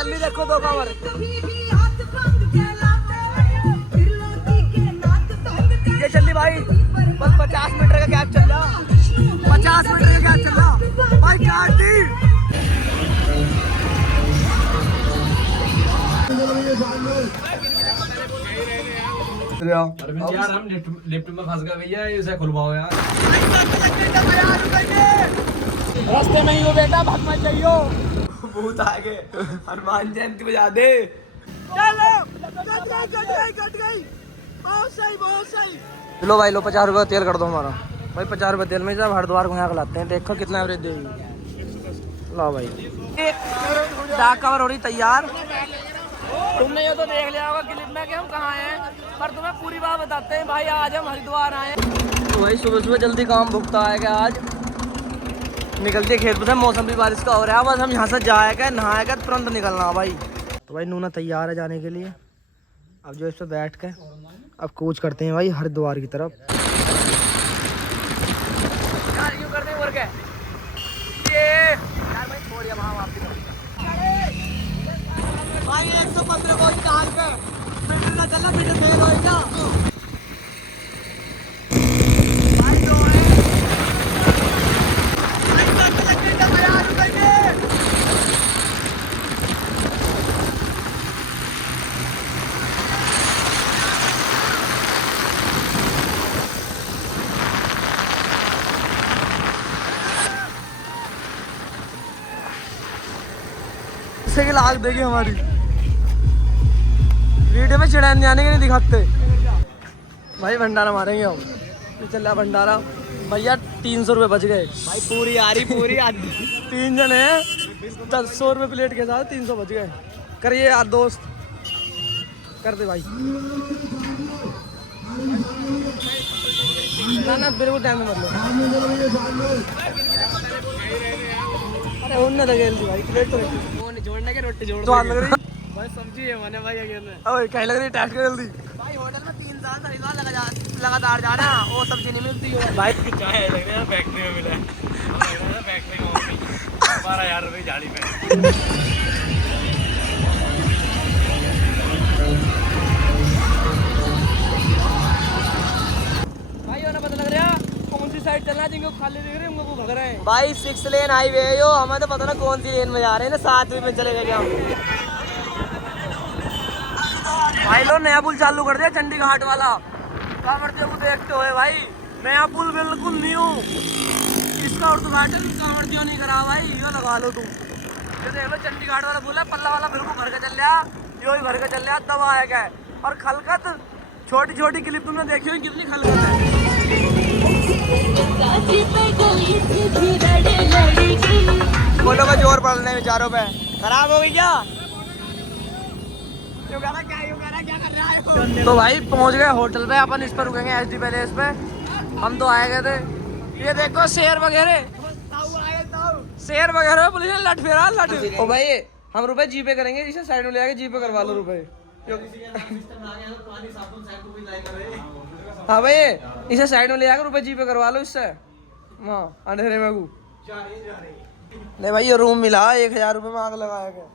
छल्ली देखो दो कवर। ये छल्ली भाई बस 50 मीटर का गैप चल रहा, 50 मीटर का गैप चल रहा भाई। काट दी यार हम लिफ्ट में फंस गए भैया, इसे खुलवाओ यार। रास्ते में ही हो बेटा, भाग मत जाइयो। भूत आ गए, हनुमान जयंती बजा दे। चलो कट गई। बहुत सही बहुत सही। लो भाई लो 50 रुपये तेल कर दो हमारा भाई। 50 रुपये तेल में जब हरिद्वार को यहाँ लाते हैं, देखो कितना एवरेज देगी। लो भाई डाक कवर हो रही तैयार। तुमने ये तो देख लिया होगा क्लिप में कि हम कहाँ हैं, पर तुम्हें पूरी बात बताते हैं भाई। आज हम हरिद्वार आए तो भाई सुबह सुबह जल्दी काम भुगता आएगा। आज निकलते खेत पे से, मौसम भी बारिश का हो रहा है। बस हम यहाँ से जाएगा नहाएगा तुरंत निकलना भाई। तो भाई नूना तैयार है जाने के लिए। अब जो इस पे बैठ के अब कूच करते हैं भाई हरिद्वार की तरफ। यार यूं करते हैं और क्या ये यार भाई छोड़िए वहाँ वापस भाई। 115 को हाल पे मीटर ना चलना, मीटर फेल होएगा भाई। दो है की लाग देगी हमारी। वीडियो में चिड़ैन जाने के नहीं दिखाते भाई। भंडारा मारेंगे हम। ये चल रहा भंडारा भैया। 300 रुपये बच गए भाई। पूरी आ रही पूरी आधी 3 जने हैं, 100 रुपये प्लेट के साथ 300 बच गए। करिए यार दोस्त, कर दे भाई। ना ना बिल्कुल टाइम में मतलब। अरे उन्हें तो गेल थी भाई प्लेट तो जोड़ने के रोटी जोड़ तो लग रही भाई। सब्जी है मैंने भाई अकेले। ओए कहीं लग रही टेस्ट कर जल्दी भाई। होटल में 3 साल लगातार जाना, वो सब्जी नहीं मिलती है भाई। चाहे लग रहा है फैक्ट्री में मिला है, फैक्ट्री में 12,000 रुपये झाड़ी पे। भाई होना पता लग रहा कौन सी साइड चलना है। जिनको खाली दिख रहे हैं उनको भग रहे हैं भाई। 6 लेन हाईवे है यो। हमें तो पता ना कौन सी लेन में जा रहे हैं ना, 7वीं में चले गए हम भाई। लो नया पुल चालू कर दिया चंडी घाट वाला। कांवड़ियों को देखते हुए भाई, नया पुल बिल्कुल न्यू। इसका उद्घाटन कांवड़ियों नहीं करा भाई। यो लगा लो तुम, ये देख लो चंडी घाट वाला पुल है। पल्ला वाला बिल्कुल भर के चल रहा, यो ही भर के चल रहा तब आया गया। और खलकत छोटी छोटी क्लिप तुमने देखी हुई कितनी खलकत है। बोलो का जोर पड़ने बेचारों पे। खराब हो गई क्या? क्या कर रहा है? तो भाई पहुंच गए होटल पे। अपन इस पर रुकेंगे एचडी पैलेस पे। हम तो आए गए थे। ये देखो शेर वगैरह, शेर वगैरह पुलिस ने लट फेरा लट। ओ भाई हम रुपए जीपे करेंगे, जिसे साइड में ले आके जीपे करवा लो रुपए। हाँ भाई इसे साइड में ले आकर रुपए जीपे करवा लो इससे। हाँ अंधेरे में को नहीं भाई। ये रूम मिला 1000 रुपये में, आग लगाया गया।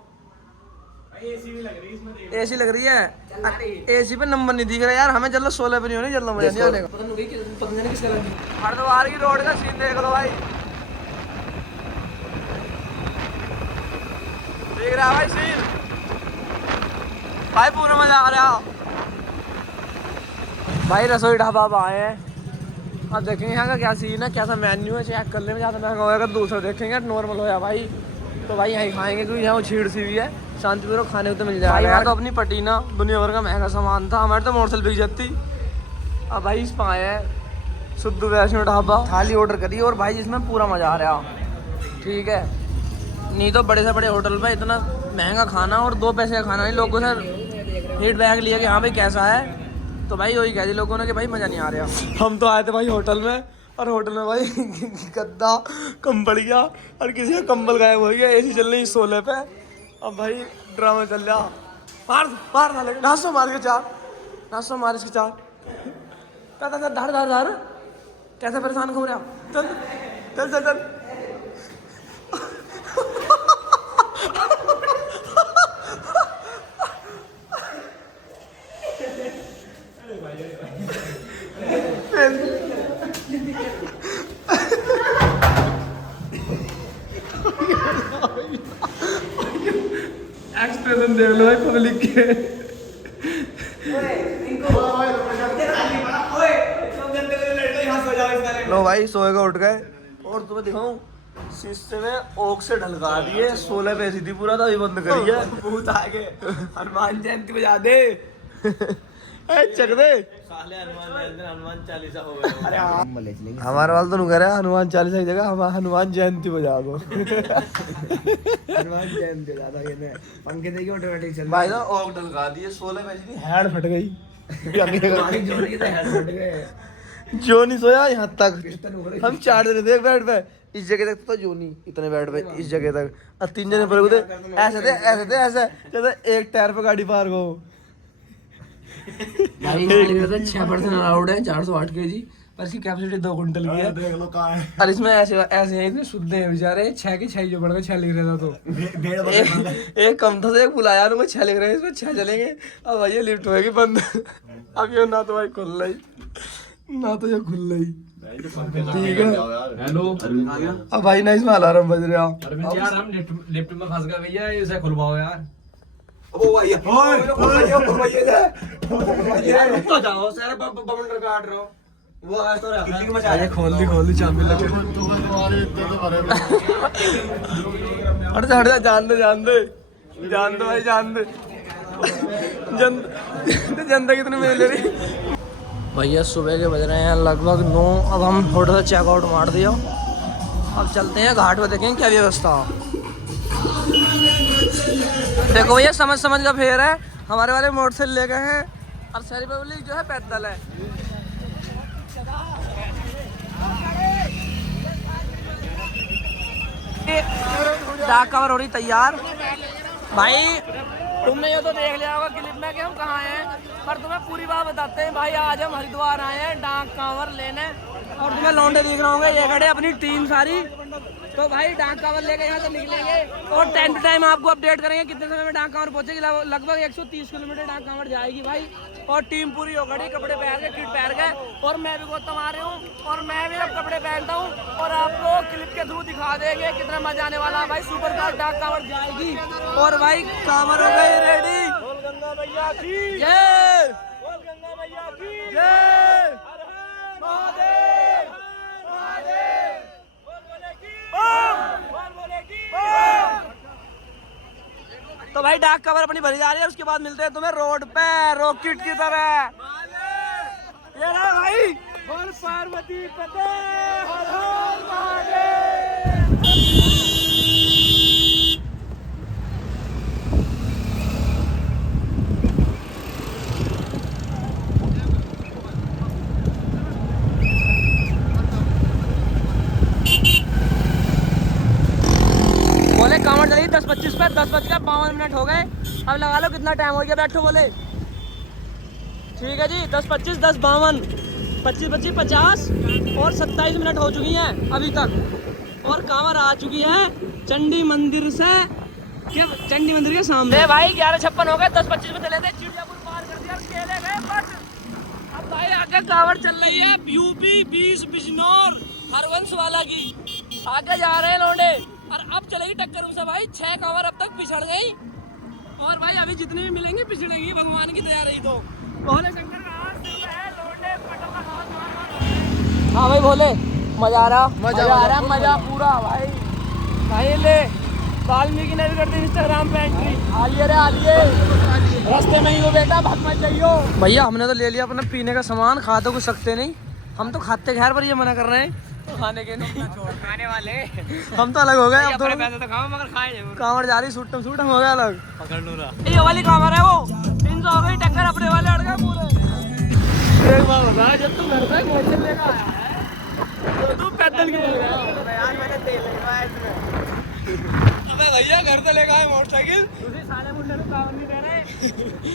एसी भी लग रही है इसमें। एसी लग रही है, एसी पे नंबर नहीं दिख रहा यार। हमें चलो 16 पे नहीं होनी, चलो मजा नहीं आने का। हरिद्वार की रोड का सीन देख लो भाई। देख रहा भाई सीन भाई, पूरा मजा आ रहा भाई। रसोई ढाबा आए हैं, अब देखेंगे यहाँ का क्या सीन है, कैसा मेन्यू है। चेक करने में ज़्यादा महंगा होगा, दूसरा देखेंगे नॉर्मल होया भाई। तो भाई यहीं खाएंगे क्योंकि यहाँ छीड़ सी हुई है। शांतिपूर्वक खाने को तो मिल जाएगा। यहाँ तो अपनी पटीना दुनिया भर का महंगा सामान था। हमारे तो मोटरसाइकिल बिक जाती। अब भाई इस पाए है शुद्ध वैष्णो ढाबा। थाली ऑर्डर करी और भाई जिसमें पूरा मजा आ रहा। ठीक है, नहीं तो बड़े से बड़े होटल पे इतना महंगा खाना और 2 पैसे का खाना नहीं। लोगों से फीडबैक लिया कि हाँ भाई कैसा है, तो भाई वही कह दी लोगों ने कि भाई मज़ा नहीं आ रहा। हम तो आए थे भाई होटल में, और होटल में भाई गद्दा कम पड़ गया और किसी का कंबल गायब हो गया। एसी चल रही 16 पे। अब भाई ड्रामा चल रहा। मार ना लगे, नाश्ता मार के 4, नाश्ता मार इसके 4। धार कैसे परेशान घूम रहा। चल चल चल चल देख लो भाई पब्लिक के। लो भाई सोए का उठ गए और तुम्हें दिखाऊं शीशे में ओक से ढलका दिए 16 पैसी थी पूरा था अभी बंद करी है। भूत आगे हनुमान जयंती बजा दे चक दे साले हनुमान चालीसा हो गया। अरे हमारे वाल तो नहीं कह रहे हनुमान चालीसा की जगह हम हनुमान जयंती बजा दो। हनुमान जयंती बजा दो ये पंखे देखिए ऑटोमेटिक चल भाई ना ओक ढलका दिए 16 पैसी थी हेड फट गई। जोर की तो हेड फट गए। जो नहीं सोया यहाँ तक हम 4 जने थे बेड पे इस जगह तक तो जो नहीं इतने बेड पे इस जगह तक और 3 जने पर थे ऐसे जैसे एक टायर पे गाड़ी पार हो। भाई 6% अलाउड है 408 kg पर इसकी कैपेसिटी 2 क्विंटल की है। देख लो कहाँ है। और इसमें ऐसे ऐसे हैं इतने शुद्ध हैं बेचारे 6 के 6 जो पड़ गए 6 लिख रहा था तो एक कम था तो एक बुलाया उनको 6 लिख रहे हैं इसमें 6 चलेंगे। अब भाई ये लिफ्ट होगी बंद। अब ये ना तो भाई खुल रही ना तो ये खुल रही ठीक है। हेलो अब भाई ना इसमें अलार्म बज रहा। अरविंद यार हम लिफ्ट में फंस गए भैया इसे खुलवाओ यार। ओ भाई तो जाओ सर बमंडर काट रहे हो वो आज तो ये खोल दी चाबी लगे। हट जा जान दे भाई जान दे जनता कितनी मेल ले रही। भैया सुबह के बज रहे हैं लगभग 9। अब हम होटल से चेकआउट मार दिया। अब चलते हैं घाट पर देखें क्या व्यवस्था। देखो भैया समझ का फेर है हमारे वाले मोटरसाइकिल ले गए हैं और सारी पब्लिक जो है पैदल है। डाक कवर हो रही तैयार। भाई तुमने ये तो देख लिया होगा क्लिप में कि हम कहाँ हैं पर तुम्हें पूरी बात बताते हैं। भाई आज हम हरिद्वार आए हैं डाक कवर लेने और तुम्हें लौंडे दिख रहे होंगे ये खड़े अपनी टीम सारी। तो भाई डाक कवर लेके यहाँ से निकलेंगे और टाइम टू टाइम आपको अपडेट करेंगे कितने समय में डाक कवर पहुंचेगी। लगभग 130 किलोमीटर डाक कवर जाएगी भाई और टीम पूरी हो गई कपड़े पहन के किट पहन के और मैं भी गौतम आ रही हूँ और मैं भी अब कपड़े पहनता हूँ और आपको क्लिप के थ्रू दिखा देंगे कितना मजा आने वाला है। भाई सुपर कार डाक कवर जाएगी और भाई कांवर हो गई रेडी। गंगा मैया की जय, गंगा मैया की जय, महादेव महादेव। तो भाई डाक कवर अपनी भरी जा रही है उसके बाद मिलते हैं तुम्हें रोड पे रॉकेट की तरह। ये रहा भाई बोल पार्वती पते हर हर महादेव। बोले कांवड़ चली 10:25 पे 10:52 हो गए। अब लगा लो कितना टाइम हो गया बैठो बोले ठीक है जी 10:25 10:52 25 50 और 27 मिनट हो चुकी हैं अभी तक और कांवड़ आ चुकी है चंडी मंदिर से चंडी मंदिर के सामने। भाई 11:56 हो गए 10:25 में चले थे चिड़ियापुर पार कर दिया केले गए बट अब भाई आगे कांवड़ चल रही है यूपी 20 बिजनौर हरवंश वाला की आगे जा रहे हैं लौंडे और अब चलेगी टक्कर उनसे भाई 6 कांवड़ अब तक पिछड़ गई और भाई अभी जितने भी मिलेंगे पिछड़ेगी भगवान की दया रही तो भोले शंकर का हाथ सिर पे है लौंडे पटल का हाथ मार। हाँ भाई भोले मजा आ रहा मजा पूरा भाई ले वाल्मीकि ने भी कर दी इंस्टाग्राम पे एंट्री। आलिए रास्ते में ही हो बेटा भाग मत जाइयो। भैया हमने तो ले लिया अपना पीने का सामान खा तो कुछ सकते नहीं हम तो खाते खैर पर ये मना कर रहे हैं तो खाने के नहीं खाने वाले हम तो अलग हो गए। अब थोड़े पैसे तो खाओ मगर खाए कांवड़ जा रही सूट हम हो गए अलग पकड़ लो ना ये वाली कांवड़ है वो 300 हो गई टक्कर अपने वाले अड़ गए पूरे। एक बार बता जब तू घर पे मोटर लेकर आया है तो तू पैदल क्यों गया यार मैंने तेल लगवाया इसमें। अबे भैया घर से लेकर आए मोटरसाइकिल दूसरे साले मुंडे में कांवड़ नहीं दे रहे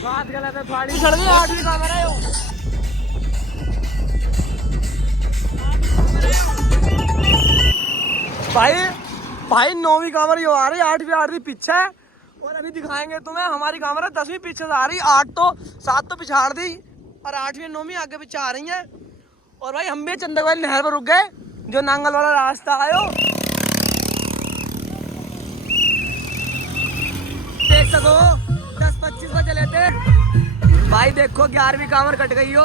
बात गलत है थोड़ी सड़ गई 8वीं कांवड़ है वो। भाई 9वीं कांवड़ ये आ रही 8वीं पीछे है और अभी दिखाएंगे तुम्हें हमारी कांवड़ 10वीं पीछे से आ रही 7 तो पिछाड़ दी और 8वीं 9वीं आगे पीछे आ रही हैं। और भाई हम भी चंदगवाली नहर पर रुक गए जो नांगल वाला रास्ता आयो देख सको 10:25 पे चले थे भाई। देखो 11वीं कांवर कट गई हो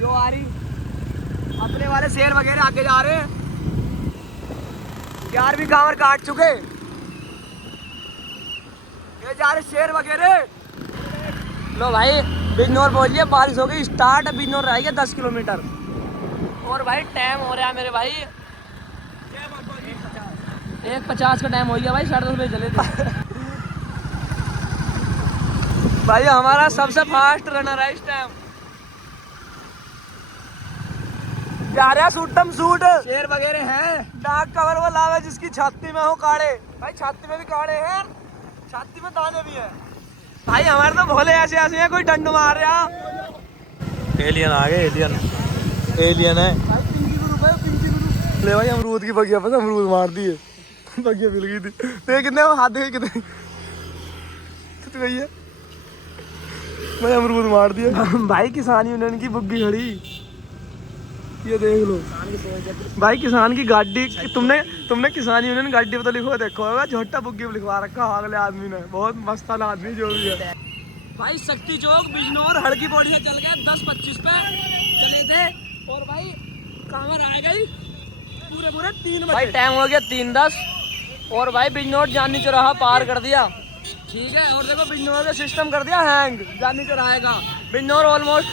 जो आ रही। अपने वाले शेर वगैरह आगे जा रहे हैं। 11वीं कांवर काट चुके, ये जा रहे शेर वगैरह। लो भाई बिजनौर पहुंचिए, बारिश हो गई स्टार्ट। बिजनौर रह गया 10 किलोमीटर और भाई टाइम हो रहा है मेरे भाई 1:50 का टाइम हो गया भाई। 10:30 बजे चले थे भाई। हमारा सबसे फास्ट रनर है इस टाइम। जा रहा सूटम सूट शेर वगैरह हैं। डाक कवर वो लावे जिसकी छाती में हो काड़े। भाई छाती में भी काड़े हैं, छाती में दाने भी हैं भाई। हमारे तो भोले ऐसे ऐसे हैं, कोई डंड मार रहा। एलियन आ गए, एलियन है। ले भाई अमरूद की बगिया, पता अमरूद मार दिए, बगिया मिल गई थी। देख कितने हाथ देखे कितने तो गई है भाई, अमरूद मार दिया भाई। किसान यूनियन की बुग्गी खड़ी, ये देख लो भाई। किसान की गाड़ी, तुमने किसान यूनियन गाड़ी पे तो लिखो, देखो होगा झोटा बुग्गी पे लिखवा रखा अगले आदमी ने। बहुत मस्ताना आदमी जो भी है भाई। शक्ति चौक बिजनौर हड़की पौड़ी से चल गए 10:25 पे चले थे और भाई कांवर आ गई पूरे 3 बजे। भाई टाइम हो गया 3:10 और भाई बिजनौर जानी चौराहा पार कर दिया, ठीक है। और देखो बिजनौर का सिस्टम कर दिया हैंग, जानी चौराहे का। बिजनौर ऑलमोस्ट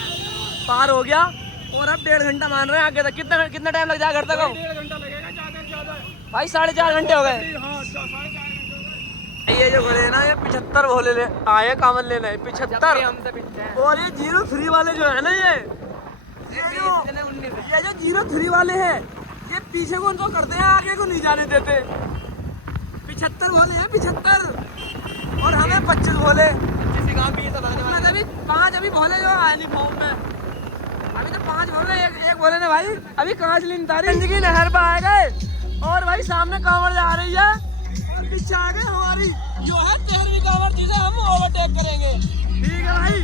पार हो गया और अब 1.5 घंटा मान रहे हैं आगे तक। कितना टाइम लग जाएगा घर तक? 1.5 घंटा लगेगा ज्यादा भाई। 4.5 घंटे हो गए। ये जो बोले ना, ये 75 भोले ले आए कांवर लेने 75। और ये 03 वाले जो है ना, ये जो 03 वाले हैं, ये पीछे को उनको करते हैं, आगे को नहीं जाने देते। 75 भोले हैं 75 और हमें 25 भोले। अभी 5 अभी भोले जो आए नहीं फॉर्म में। अभी तो 5 भोले, एक भोले ने भाई अभी कांच लीन तारी की नहर पर आ गए और भाई सामने कांवर जा रही है और पीछे आ गए हमारी। यो है 13वीं कांवर जिसे हम ओवरटेक करेंगे, ठीक है भाई।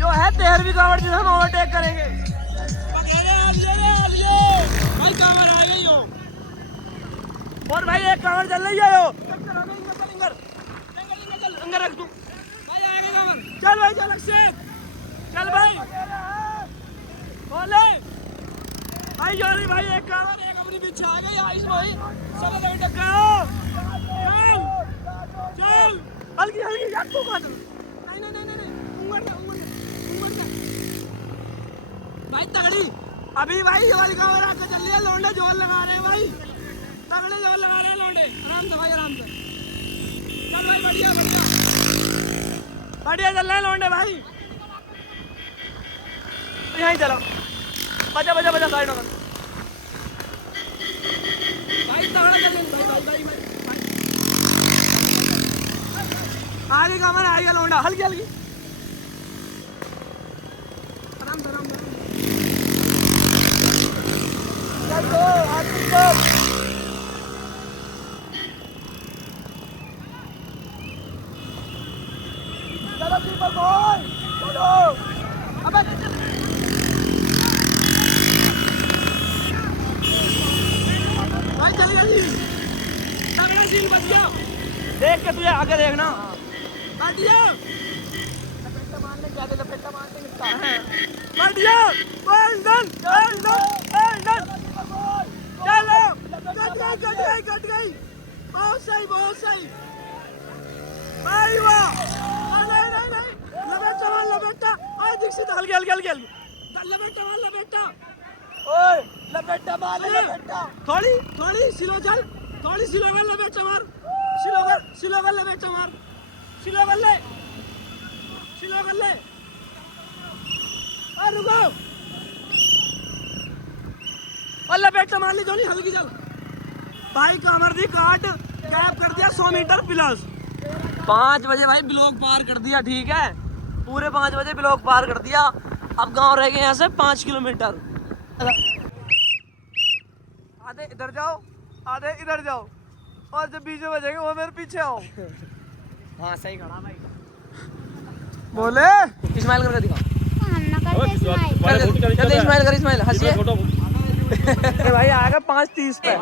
यो है 13वीं कांवर जिसे हम ओवरटेक करेंगे। भाई कांवर आ गई हो और भाई एक कांवर चल रही है। अंदर रख दूं भाई, आगे कांवर। चल भाई चल अक्षय, चल भाई बोले भाई। जोरी भाई एक कांवर, एक अपनी पीछे आ गई आइस भाई। चलो ले टक्कर, चल हल्की हल्की यार तू काट। नहीं उंगल ना भाई तगड़ी। अभी भाई ये वाली कांवर आके चल रही है। लौंडे जोर लगा रहे हैं भाई, तगड़े जोर लगा रहे हैं लौंडे। आराम से भाई, आराम से चल भाई। बढ़िया चल रहे हैं लौंडे भाई। यहीं चलो, बजा साइड होगा भाई। तगड़ा चल भाई। आगे कांवर आएगा लौंडा, हल्की आराम से चलो आगे चल। चलो पीपल बॉय चलो। अबे भाई चल गई, तगड़ा सीन बच गया। देख के तुझे आगे देखना। बढ़िया लपेटा मारने ज्यादा, लपेटा मारने कितना है। बढ़िया वेल डन चलो। कट गई बहुत सही भाई। वाह नहीं लपेटा ओए दीक्षित, हल्के लपेटा ओए लपेटा मार। थोड़ी सिलो चल, थोड़ी सिलो कर लपेटा मार। सिलो कर लपेटा मार। सिलो कर ले और रुको और लपेटा मार ली। जोनी हल्की चल भाई। कांवर दी काट गैप कर दिया 100 मीटर प्लस। 5 बजे भाई ब्लॉक पार कर दिया, ठीक है। पूरे 5 बजे ब्लॉक पार कर दिया। अब गांव रह गए यहाँ से 5 किलोमीटर। आधे इधर जाओ, आधे इधर जाओ और जब बीच में बजेंगे वो मेरे पीछे आओ। हाँ सही खड़ा भाई। बोले इस्माइल करके दिखाओ। हम ना करते स्माइल। इस्माइल कर, इस्माइल हंसिए। ये भाई आएगा 5:30 पे,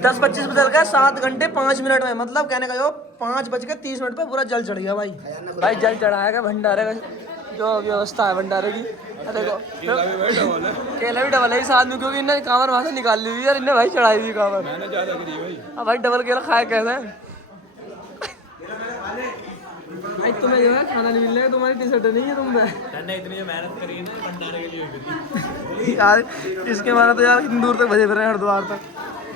10:25 पे चल गया, 7 घंटे 5 मिनट में, मतलब कहने का जो 5:30 पे पूरा जल चढ़ गया भाई। भाई जल चढ़ाएगा भंडारे का जो व्यवस्था है भंडारे की। देखो केला भी डबल है इस आदमी, क्योंकि इन्हें कांवर वहां से निकाल ली हुई यार, इन्हें भाई चढ़ाई हुई कांवर। मैंने ज्यादा करी भाई। अब भाई डबल केला खाया कैसे भाई? तुम्हें जो है खाना नहीं मिल रहा है, तुम्हारी टी शर्ट नहीं है तुम पे। मैंने इतनी जो मेहनत करी है ना भंडारे के लिए करी यार इसके मारे तो यार इतनी दूर तक भजे फिर रहे हैं हरिद्वार तक।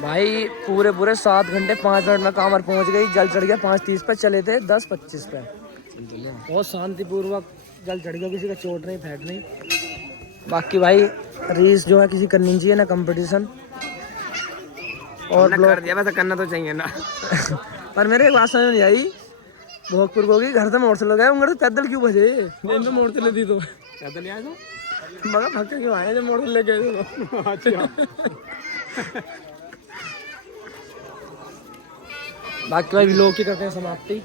भाई पूरे 7 घंटे 5 मिनट में कांवर पहुंच गई, जल चढ़ गया 5:30 पे, चले थे 10:25 पे। बहुत शांतिपूर्वक जल चढ़ गया, किसी का चोट नहीं फैट नहीं। बाकी भाई रीस जो है किसी करनी चाहिए ना, कंपटीशन और कर दिया, वैसे करना तो चाहिए ना। पर मेरे एक बात समझ नहीं आई, भोगपुर को घर से मोटरसाइकिल गए उंगर तो पैदल क्यों भजे? तो मोटरसाइकिल दी तो पैदल आए तो मगर भक्के क्यों आए जब मोटरसाइकिल लेके गए तो। अच्छा बाकी भाई लोग की करते हैं समाप्ति।